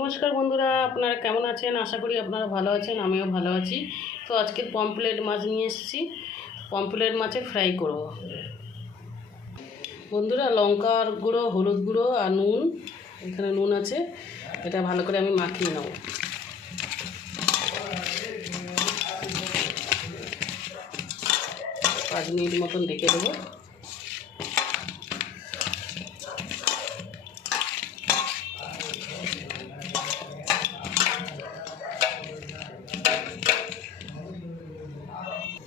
নমস্কার বন্ধুরা, আপনারা কেমন আছেন? আশা করি আপনারা ভালো আছেন, আমিও ভালো আছি। তো আজকে পমফ্রেট মাছ নিয়ে এসেছি, পমফ্রেট মাছের ফ্রাই করব। বন্ধুরা, লঙ্কার গুঁড়ো, হলুদ গুঁড়ো আর নুন, এখানে নুন আছে, এটা ভালো করে আমি মাখিয়ে নেব। পাঁচ মিনিট মতন ঢেকে দেবো।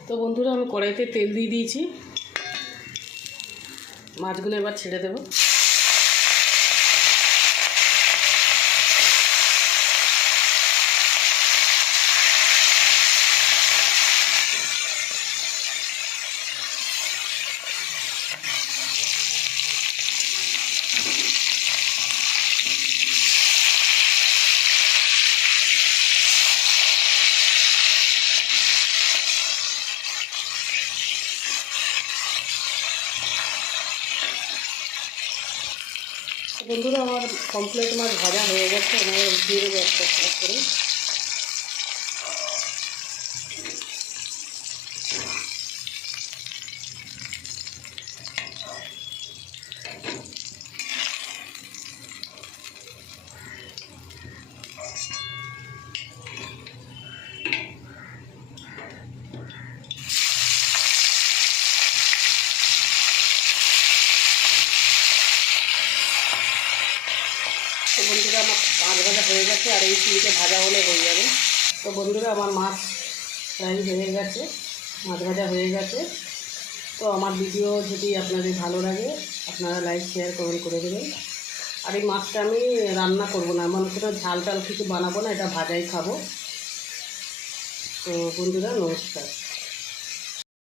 তো বন্ধুরা, আমি কড়াইতে তেল দিয়ে দিয়েছি, মাছগুলো এবার ছেড়ে দেবো। বন্ধুরা, আমার পমফ্রেট মাছ ভাজা হয়ে গেছে, আমার দিয়ে দেবো একটা একটা করে। তো বন্ধুরা, আমার মাছ ভাজা হয়ে গেছে, আর এই চিনিতে ভাজা হলে হয়ে যাবে। তো বন্ধুরা, আমার মাছ ফ্রাই হয়ে গেছে, মাছ ভাজা হয়ে গেছে। তো আমার ভিডিও যদি আপনাদের ভালো লাগে, আপনারা লাইক শেয়ার কমেন্ট করে দেবেন। আর এই মাছটা আমি রান্না করব না, এমন কোনো ঝাল টাল কিছু বানাবো না, এটা ভাজাই খাবো। তো বন্ধুরা, নমস্কার।